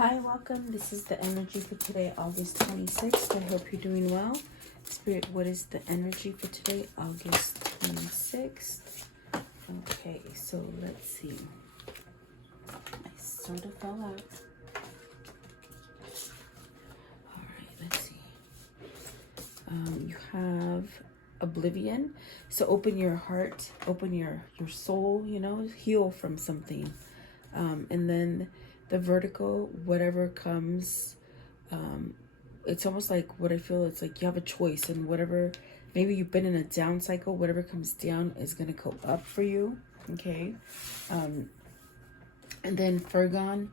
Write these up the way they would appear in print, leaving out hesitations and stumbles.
Hi, welcome. This is the energy for today, August 26th. I hope you're doing well. Spirit, what is the energy for today, August 26th? Okay, so let's see. I sort of fell out. All right, let's see. You have oblivion. So open your heart, open your soul, heal from something. And then the vertical, whatever comes, it's almost like what I feel, it's like you have a choice, and whatever, maybe you've been in a down cycle, whatever comes down is going to go up for you. Okay. And then Fergon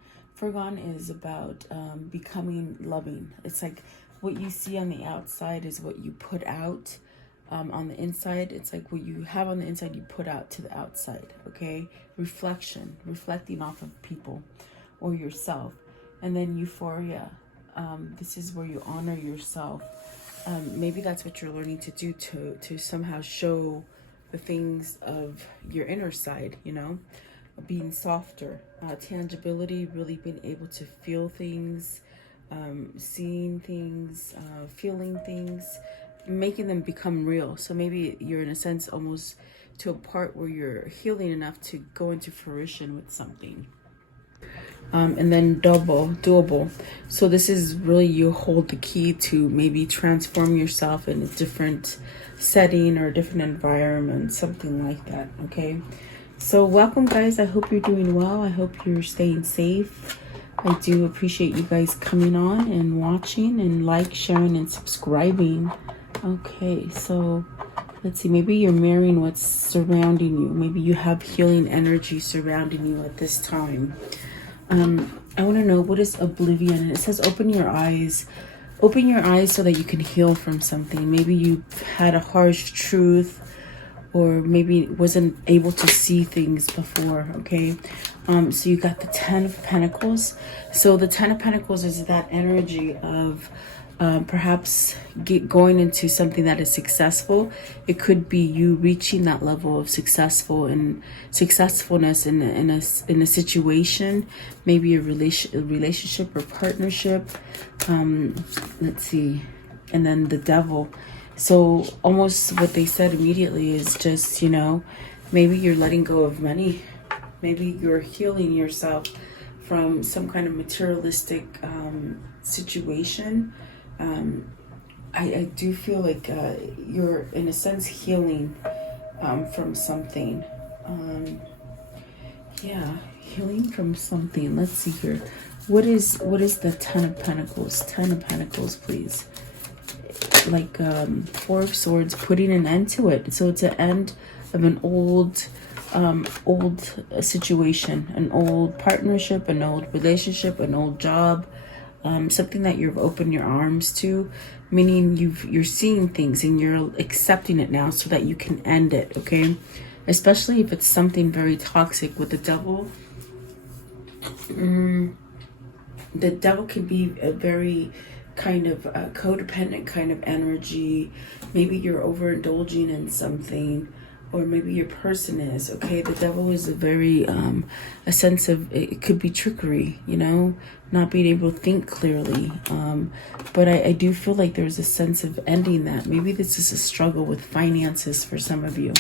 is about becoming loving. It's like what you see on the outside is what you put out. On the inside, it's like what you have on the inside you put out to the outside. Okay. Reflecting off of people or yourself. And then euphoria, this is where you honor yourself. Maybe that's what you're learning to do, to somehow show the things of your inner side, being softer, tangibility, really being able to feel things, seeing things, feeling things, making them become real. So maybe you're in a sense almost to a part where you're healing enough to go into fruition with something. And then doable. So this is really, you hold the key to maybe transform yourself in a different setting or a different environment, something like that. Okay. So welcome, guys. I hope you're doing well. I hope you're staying safe. I do appreciate you guys coming on and watching and sharing and subscribing. Okay. So let's see. Maybe you're mirroring what's surrounding you. Maybe you have healing energy surrounding you at this time. I want to know, what is oblivion? And it says open your eyes so that you can heal from something. Maybe you had a harsh truth, or maybe wasn't able to see things before. Okay. So you got the 10 of Pentacles. So the 10 of Pentacles is that energy of perhaps going into something that is successful. It could be you reaching that level of successfulness in a situation, maybe a relationship or partnership. Let's see, and then the Devil. So almost what they said immediately is just, maybe you're letting go of money, maybe you're healing yourself from some kind of materialistic situation. I do feel like you're in a sense healing from something. Healing from something. Let's see here. What is the 10 of Pentacles? 10 of Pentacles, please. Like 4 of Swords, putting an end to it. So it's an end of an old situation, an old partnership, an old relationship, an old job. Something that you've opened your arms to, meaning you're seeing things and you're accepting it now so that you can end it. Okay. Especially if it's something very toxic. With the Devil, the Devil can be a very kind of codependent kind of energy. Maybe you're overindulging in something, or maybe your person is. Okay. The Devil is a very a sense of, it could be trickery, not being able to think clearly. But I do feel like there's a sense of ending that. Maybe this is a struggle with finances for some of you.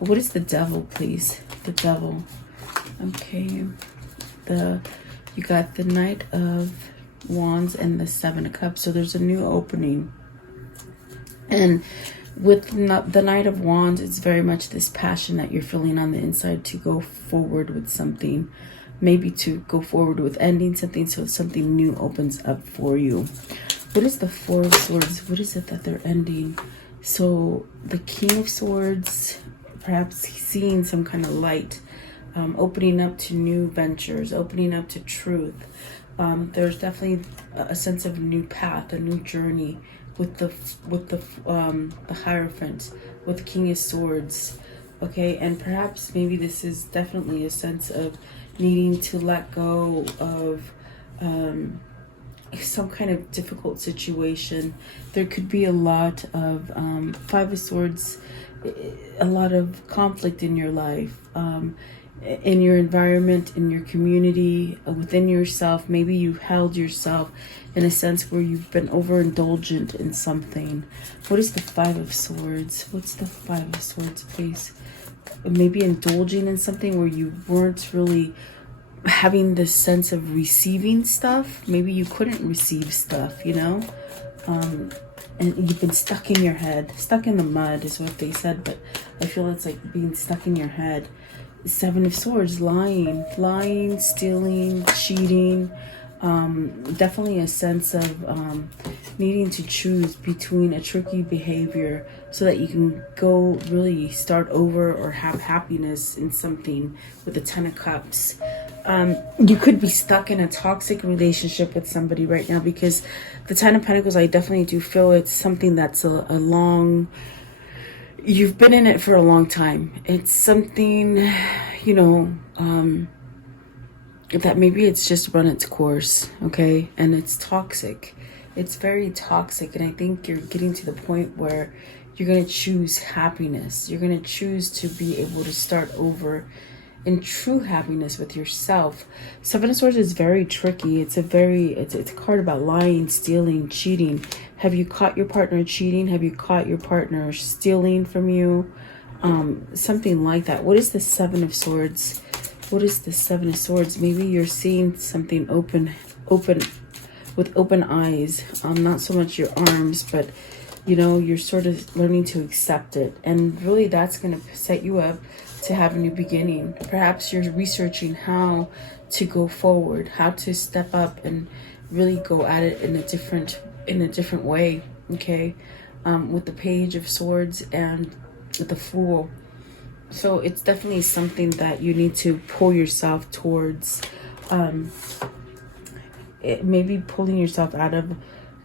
What is the Devil, please? The Devil. Okay. You got the Knight of Wands and the 7 of Cups. So there's a new opening. And with the Knight of Wands, it's very much this passion that you're feeling on the inside to go forward with something. Maybe to go forward with ending something, so something new opens up for you. What is the 4 of Swords? What is it that they're ending? So the King of Swords, perhaps seeing some kind of light, opening up to new ventures, opening up to truth. There's definitely a sense of a new path, a new journey with the Hierophant, with the King of Swords. Okay, and perhaps maybe this is definitely a sense of needing to let go of some kind of difficult situation. There could be a lot of 5 of Swords, a lot of conflict in your life. in your environment, in your community, within yourself. Maybe you held yourself in a sense where you've been overindulgent in something. What is the Five of Swords? What's the Five of Swords, please? Maybe indulging in something where you weren't really having this sense of receiving stuff. Maybe you couldn't receive stuff, you know? And you've been stuck in your head. Stuck in the mud is what they said, but I feel it's like being stuck in your head. Seven of Swords, lying, stealing, cheating. Definitely a sense of needing to choose between a tricky behavior so that you can go really start over or have happiness in something with the Ten of Cups. You could be stuck in a toxic relationship with somebody right now, because the Ten of Pentacles, I definitely do feel it's something that's a long... You've been in it for a long time. It's something, you know, that maybe it's just run its course, okay? And it's toxic. It's very toxic. And I think you're getting to the point where you're going to choose happiness. You're going to choose to be able to start over in true happiness with yourself. Seven of Swords is very tricky. It's a card about lying, stealing, cheating. Have you caught your partner cheating? Have you caught your partner stealing from you? Something like that. What is the Seven of Swords? What is the Seven of Swords? Maybe you're seeing something open with open eyes. Not so much your arms, but you know, you're sort of learning to accept it. And really that's going to set you up to have a new beginning. Perhaps you're researching how to go forward, how to step up and really go at it in a different way, okay? With the Page of Swords and with the Fool. So it's definitely something that you need to pull yourself towards, maybe pulling yourself out of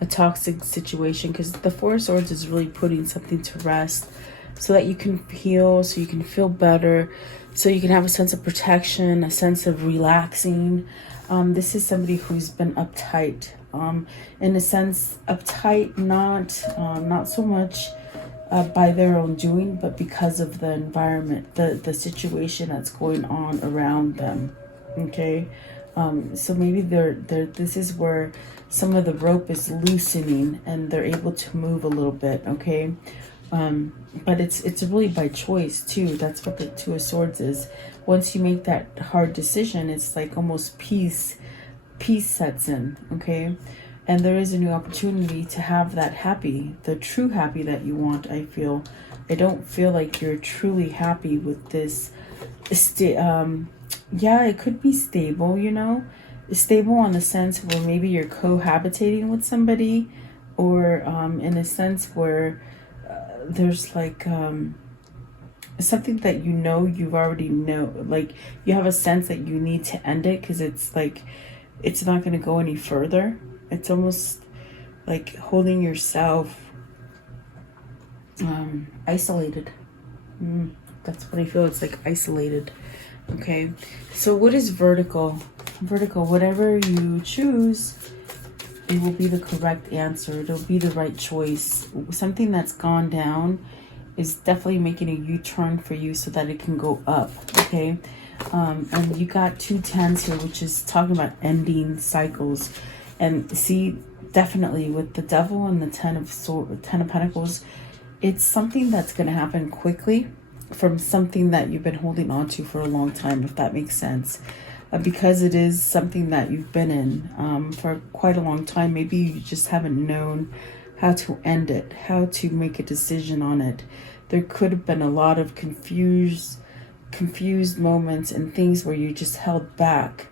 a toxic situation, because the Four of Swords is really putting something to rest so that you can heal, so you can feel better, so you can have a sense of protection, a sense of relaxing. This is somebody who's been uptight, in a sense, uptight, not so much by their own doing, but because of the environment, the situation that's going on around them, okay? So maybe this is where some of the rope is loosening and they're able to move a little bit, okay? But it's really by choice too. That's what the Two of Swords is. Once you make that hard decision, it's like almost peace sets in, okay? And there is a new opportunity to have that happy, the true happy that you want, I feel. I don't feel like you're truly happy with this. Yeah, it could be stable, you know? Stable on the sense where maybe you're cohabitating with somebody, or in a sense where there's like something that you know, you've already know, like you have a sense that you need to end it because it's like it's not going to go any further. It's almost like holding yourself isolated. That's what I feel. It's like isolated. Okay, so what is vertical? Vertical, whatever you choose, it will be the correct answer. It'll be the right choice. Something that's gone down is definitely making a U-turn for you so that it can go up, okay? And you got 2 tens here, which is talking about ending cycles. And see, definitely with the Devil and the Ten of Pentacles, it's something that's going to happen quickly from something that you've been holding on to for a long time, if that makes sense. Because it is something that you've been in for quite a long time. Maybe you just haven't known how to end it, how to make a decision on it. There could have been a lot of confused moments and things where you just held back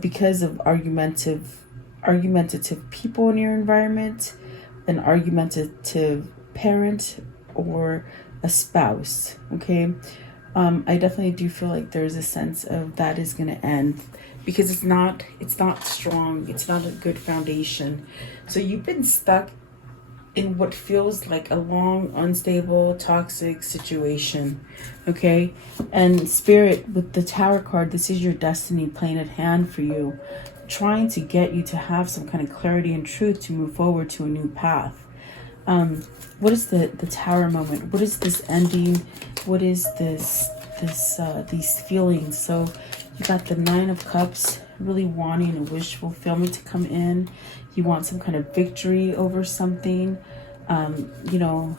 because of argumentative people in your environment, an argumentative parent, or a spouse, okay? I definitely do feel like there's a sense of that is going to end because it's not strong. It's not a good foundation. So you've been stuck in what feels like a long, unstable, toxic situation, okay? And Spirit, with the Tower card, this is your destiny playing at hand for you, trying to get you to have some kind of clarity and truth to move forward to a new path. What is the Tower moment? What is this ending? What is this these feelings. So you got the Nine of Cups, really wanting a wish fulfillment to come in. You want some kind of victory over something. You know,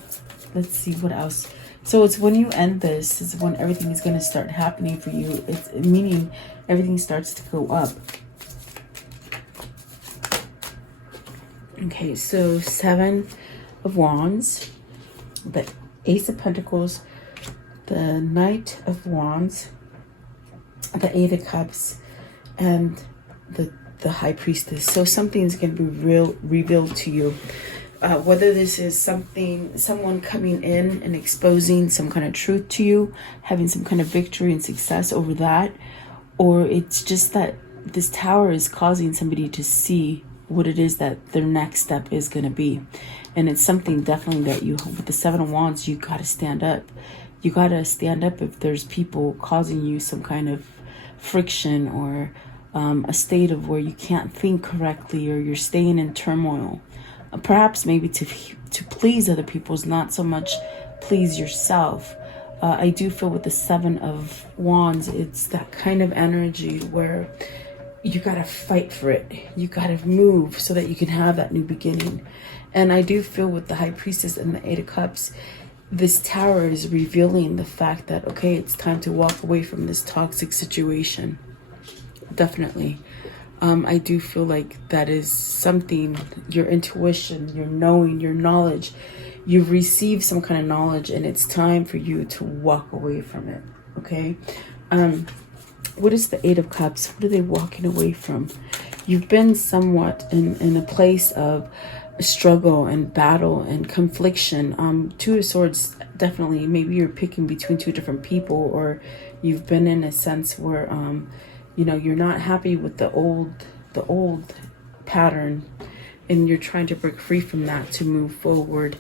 let's see what else. So it's when you end this is when everything is going to start happening for you. It's meaning everything starts to go up. Okay, so Seven of Wands, the Ace of Pentacles, the Knight of Wands, the Eight of Cups, and the High Priestess. So something is going to be revealed to you. Whether this is someone coming in and exposing some kind of truth to you, having some kind of victory and success over that, or it's just that this Tower is causing somebody to see what it is that their next step is going to be. And it's something definitely that you, with the Seven of Wands, you got to stand up. You got to stand up if there's people causing you some kind of friction, or a state of where you can't think correctly, or you're staying in turmoil. Perhaps maybe to please other people is not so much please yourself. I do feel with the Seven of Wands, it's that kind of energy where you got to fight for it. You got to move so that you can have that new beginning. And I do feel with the High Priestess and the Eight of Cups, this Tower is revealing the fact that, okay, it's time to walk away from this toxic situation. Definitely. I do feel like that is something, your intuition, your knowing, your knowledge. You've received some kind of knowledge, and it's time for you to walk away from it. Okay. What is the Eight of Cups? What are they walking away from? You've been somewhat in a place of struggle and battle and confliction. Two of Swords, definitely. Maybe you're picking between two different people, or you've been in a sense where you know, you're not happy with the old pattern, and you're trying to break free from that to move forward.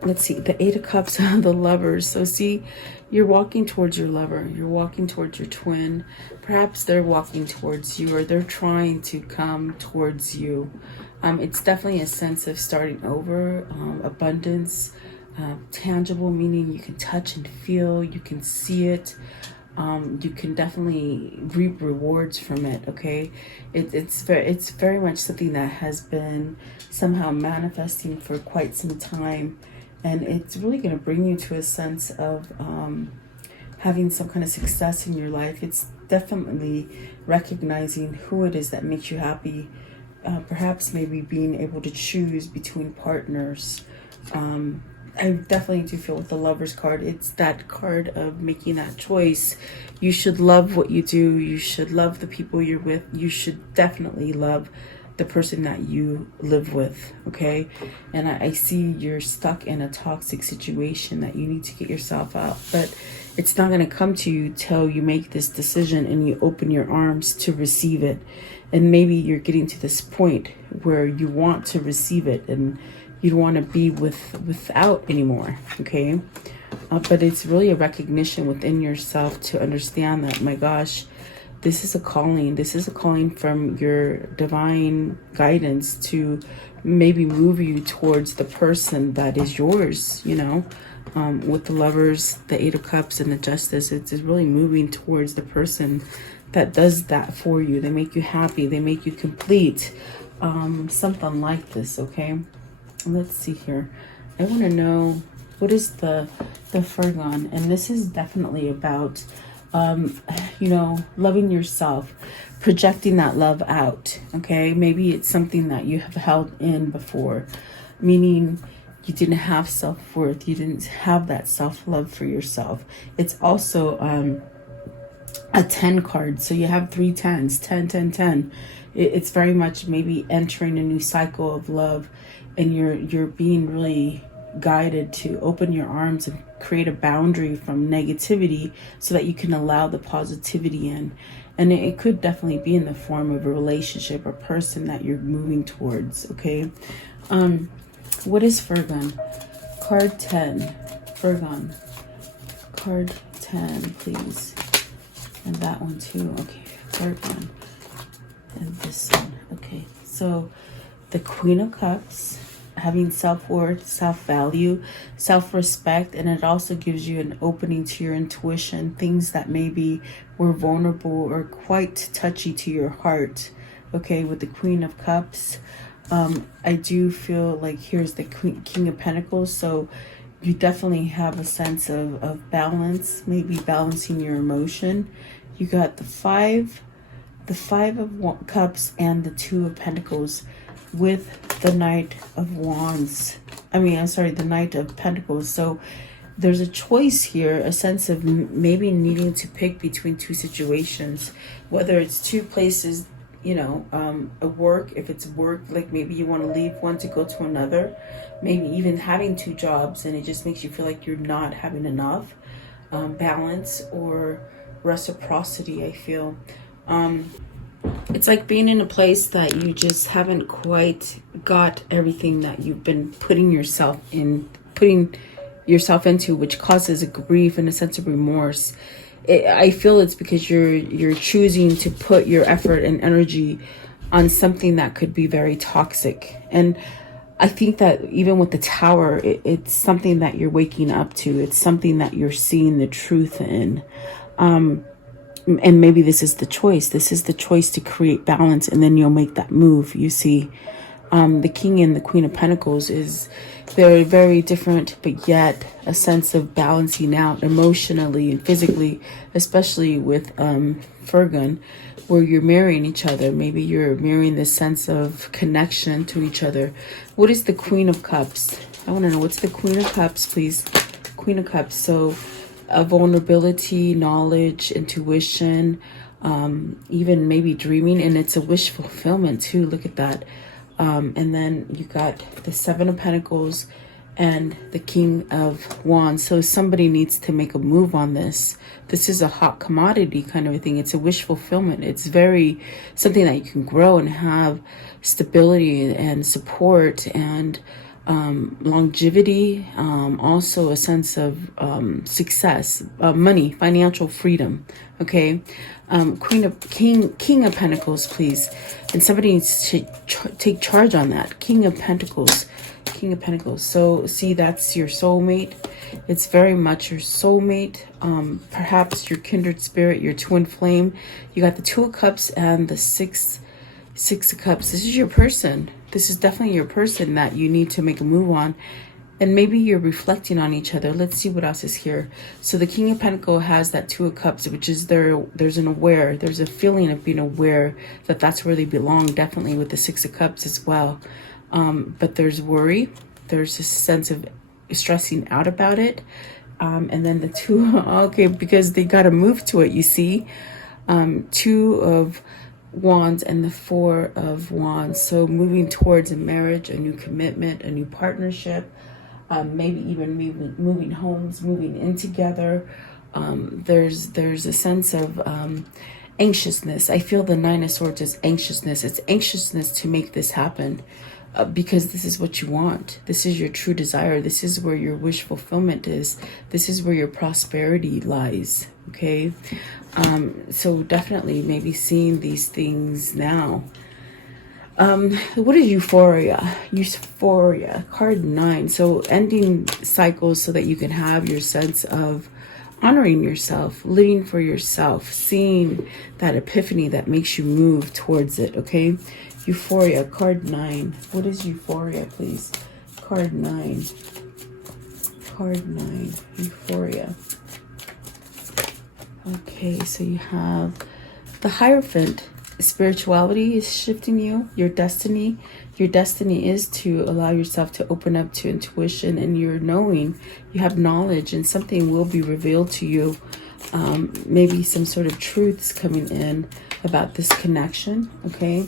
Let's see, the Eight of Cups, the Lovers. So see, you're walking towards your lover, you're walking towards your twin. Perhaps they're walking towards you, or they're trying to come towards you. It's definitely a sense of starting over, abundance, tangible, meaning you can touch and feel, you can see it. You can definitely reap rewards from it. Okay, it's very much something that has been somehow manifesting for quite some time, and it's really going to bring you to a sense of having some kind of success in your life. It's definitely recognizing who it is that makes you happy. Perhaps maybe being able to choose between partners. I definitely do feel with the Lovers card, it's that card of making that choice. You should love what you do. You should love the people you're with. You should definitely love the person that you live with, okay? And I see you're stuck in a toxic situation that you need to get yourself out. But it's not going to come to you till you make this decision and you open your arms to receive it. And maybe you're getting to this point where you want to receive it, and you don't want to be without anymore, okay? But it's really a recognition within yourself to understand that, my gosh, this is a calling. This is a calling from your divine guidance to maybe move you towards the person that is yours, you know? With the Lovers, the Eight of Cups, and the Justice, it's really moving towards the person that does that for you. They make you happy. They make you complete. Something like this, okay? Let's see here. I want to know, what is the Furgon? And this is definitely about, you know, loving yourself, projecting that love out, okay? Maybe it's something that you have held in before, meaning you didn't have self-worth. You didn't have that self-love for yourself. It's also a 10 card. So you have 3 10s, 10, 10, 10. It's very much maybe entering a new cycle of love, and you're being really guided to open your arms and create a boundary from negativity so that you can allow the positivity in. And it could definitely be in the form of a relationship or person that you're moving towards, okay? What is Furgon? Card 10. Furgon. Card 10, please. And that one too. Okay, Furgon. And this one. Okay, so the Queen of Cups having self-worth, self-value, self-respect, and it also gives you an opening to your intuition, things that maybe were vulnerable or quite touchy to your heart. Okay, with the Queen of Cups, I do feel like here's the King of Pentacles, so you definitely have a sense of balance, maybe balancing your emotion. You got the five of Cups and the Two of Pentacles with the Knight of Wands. I'm sorry, the Knight of Pentacles. So there's a choice here, a sense of maybe needing to pick between two situations, whether it's two places, you know, a work, if it's work, like maybe you want to leave one to go to another, maybe even having two jobs and it just makes you feel like you're not having enough balance or reciprocity. I feel it's like being in a place that you just haven't quite got everything that you've been putting yourself into, which causes a grief and a sense of remorse. I feel it's because you're choosing to put your effort and energy on something that could be very toxic. And I think that even with the Tower, it's something that you're waking up to. It's something that you're seeing the truth in. And maybe this is the choice. This is the choice to create balance, and then you'll make that move. You see, the King and the Queen of Pentacles is very, very different, but yet a sense of balancing out emotionally and physically, especially with Furgan, where you're marrying each other. Maybe you're marrying this sense of connection to each other. What is the Queen of Cups? I want to know, what's the Queen of Cups, please? Queen of Cups. So vulnerability, knowledge, intuition, even maybe dreaming, and it's a wish fulfillment too. Look at that. And then you got the Seven of Pentacles and the King of Wands. So somebody needs to make a move on this. This is a hot commodity kind of a thing. It's a wish fulfillment. It's very something that you can grow and have stability and support and longevity, also a sense of success, money, financial freedom. Okay, King of Pentacles, please, and somebody needs to take charge on that. King of Pentacles. So see, that's your soulmate. It's very much your soulmate, perhaps your kindred spirit, your twin flame. You got the Two of Cups and the Six of Cups. This is your person. This is definitely your person that you need to make a move on. And maybe you're reflecting on each other. Let's see what else is here. So the King of Pentacles has that Two of Cups, which is there's a feeling of being aware that that's where they belong, definitely with the Six of Cups as well. But there's worry. There's a sense of stressing out about it. And then the two, okay, because they got to move to it, you see. Two of Wands and the Four of Wands. So moving towards a marriage, a new commitment, a new partnership, maybe even moving homes, moving in together. There's a sense of anxiousness. I feel the Nine of Swords is anxiousness. It's anxiousness to make this happen. Because this is what you want. This is your true desire. This is where your wish fulfillment is. This is where your prosperity lies. Okay. So definitely maybe seeing these things now. What is euphoria? Euphoria, card 9. So ending cycles so that you can have your sense of honoring yourself, living for yourself, seeing that epiphany that makes you move towards it. Okay. Euphoria, card 9. What is euphoria, please? Card 9. Card 9. Euphoria. Okay, so you have the Hierophant. Spirituality is shifting you, your destiny. Your destiny is to allow yourself to open up to intuition, and you're knowing, you have knowledge, and something will be revealed to you. Maybe some sort of truths coming in about this connection. Okay.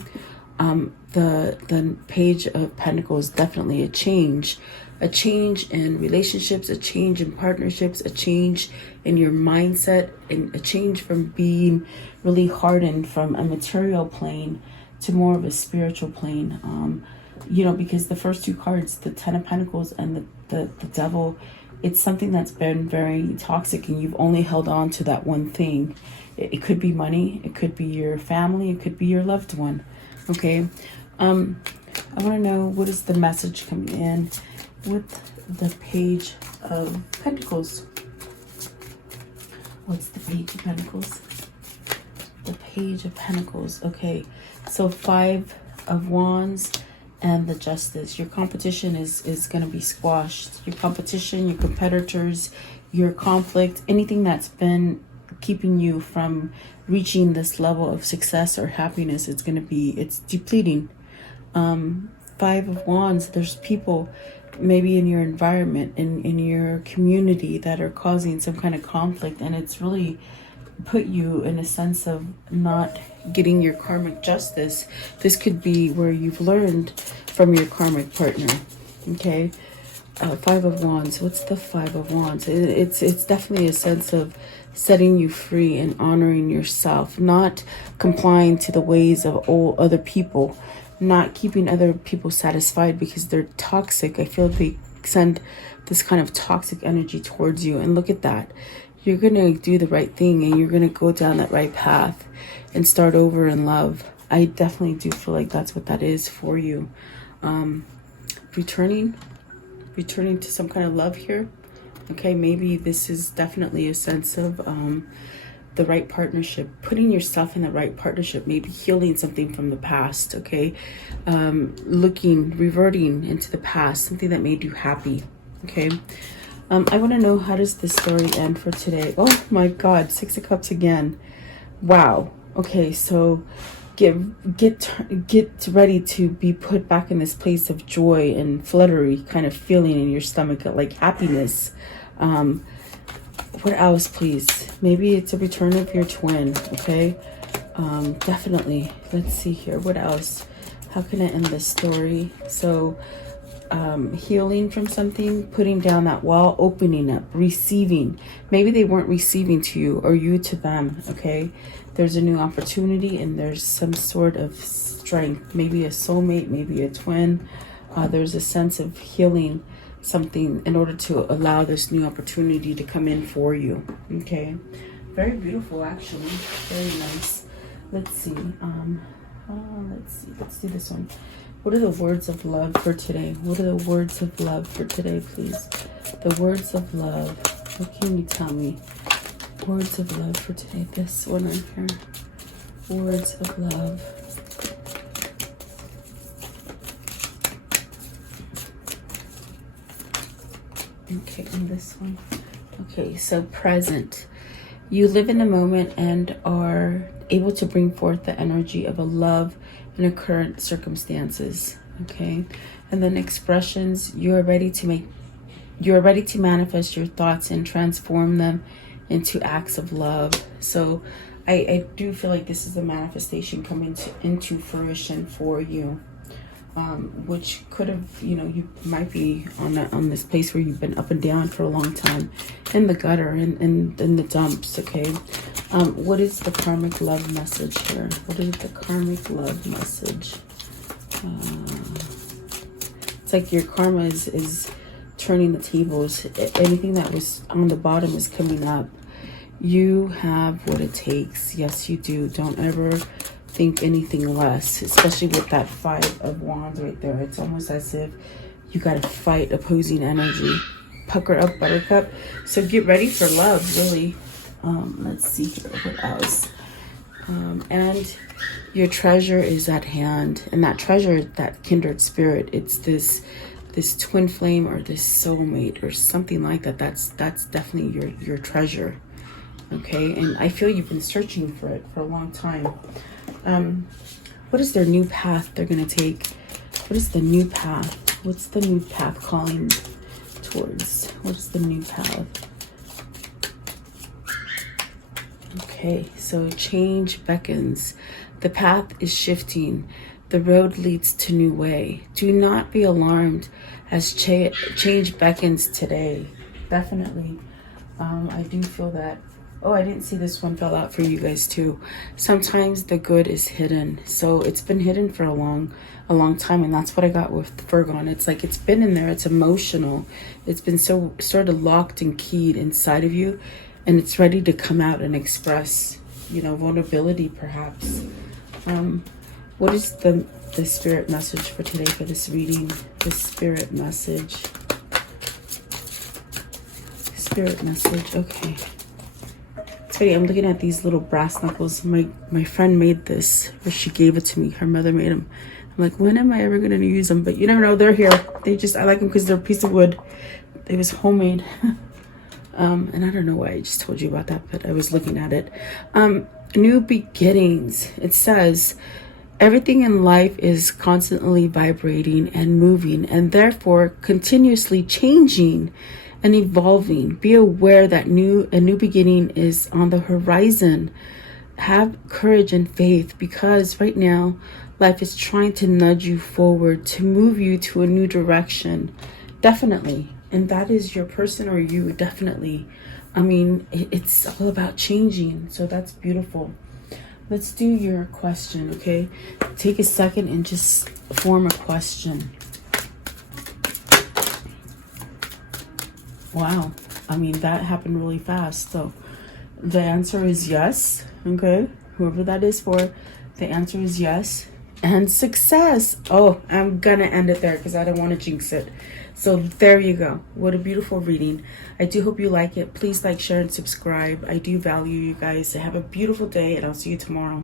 The Page of Pentacles, definitely a change in relationships, a change in partnerships, a change in your mindset, and a change from being really hardened from a material plane to more of a spiritual plane. You know, because the first two cards, the Ten of Pentacles and the Devil, it's something that's been very toxic, and you've only held on to that one thing. It could be money, it could be your family, it could be your loved one. Okay. I want to know what is the message coming in with the Page of Pentacles. What's the Page of Pentacles? The Page of Pentacles. Okay, so 5 of Wands and the Justice. Your competition is going to be squashed. Your competition, your competitors, your conflict, anything that's been keeping you from reaching this level of success or happiness, it's depleting. 5 of Wands, there's people maybe in your environment, in your community, that are causing some kind of conflict, and it's really put you in a sense of not getting your karmic justice. This could be where you've learned from your karmic partner. Okay, 5 of Wands. What's the 5 of Wands? It's definitely a sense of setting you free and honoring yourself, not complying to the ways of all other people, not keeping other people satisfied because they're toxic. I feel they send this kind of toxic energy towards you. And look at that. You're going to do the right thing, and you're going to go down that right path and start over in love. I definitely do feel like that's what that is for you. Returning to some kind of love here. Okay, maybe this is definitely a sense of the right partnership, putting yourself in the right partnership, maybe healing something from the past. Okay, reverting into the past, something that made you happy. Okay, I want to know, how does this story end for today? Oh my God, 6 of Cups again. Wow. Okay, so get ready to be put back in this place of joy and fluttery kind of feeling in your stomach, like happiness. What else, please? Maybe it's a return of your twin. Okay, definitely. Let's see here. What else? How can I end this story? So healing from something, putting down that wall, opening up, receiving. Maybe they weren't receiving to you, or you to them. Okay, there's a new opportunity, and there's some sort of strength. Maybe a soulmate, maybe a twin. There's a sense of healing something in order to allow this new opportunity to come in for you. Okay, very beautiful, actually. Very nice. Let's see. Let's do this one. What are the words of love for today? What are the words of love for today, please? The words of love. What can you tell me? Words of love for today. This one right here. Words of love. Okay, and this one. Okay, so present. You live in the moment and are able to bring forth the energy of a love in a current circumstances. Okay, and then expressions. You are ready to manifest your thoughts and transform them into acts of love. So I do feel like this is the manifestation coming into fruition for you. Which could have, you might be on this place where you've been up and down for a long time, in the gutter, in the dumps. Okay, what is the karmic love message here? What is the karmic love message? It's like your karma is turning the tables. Anything that was on the bottom is coming up. You have what it takes. Yes, you do. Don't ever think anything less, especially with that 5 of Wands right there. It's almost as if you got to fight opposing energy. Pucker up, buttercup. So get ready for love, really. Let's see here. What else? And your treasure is at hand. And that treasure, that kindred spirit, it's this twin flame or this soulmate or something like that. That's definitely your treasure. Okay, and I feel you've been searching for it for a long time. What is their new path they're going to take? What is the new path? What's the new path calling towards? What is the new path? Okay, so change beckons. The path is shifting. The road leads to new way. Do not be alarmed as change beckons today. Definitely. I do feel that. Oh, I didn't see this one fell out for you guys too. Sometimes the good is hidden. So it's been hidden for a long time. And that's what I got with Virgo. It's like it's been in there. It's emotional. It's been so sort of locked and keyed inside of you. And it's ready to come out and express, vulnerability perhaps. What is the the spirit message for today for this reading. The spirit message. Spirit message. Okay. It's funny. I'm looking at these little brass knuckles. My friend made this, or she gave it to me. Her mother made them. I'm like, when am I ever gonna use them? But you never know. They're here. I like them because they're a piece of wood. It was homemade. And I don't know why I just told you about that, but I was looking at it. New beginnings. It says, everything in life is constantly vibrating and moving, and therefore continuously changing and evolving. Be aware that a new beginning is on the horizon. Have courage and faith, because right now life is trying to nudge you forward, to move you to a new direction. Definitely. And that is your person or you, definitely. I mean, it's all about changing. So that's beautiful. Let's do your question, okay? Take a second and just form a question. Wow. I mean, that happened really fast. So the answer is yes, okay? Whoever that is for, the answer is yes. And success. Oh, I'm gonna end it there because I don't want to jinx it. So there you go. What a beautiful reading. I do hope you like it. Please like, share, and subscribe. I do value you guys. Have a beautiful day, and I'll see you tomorrow.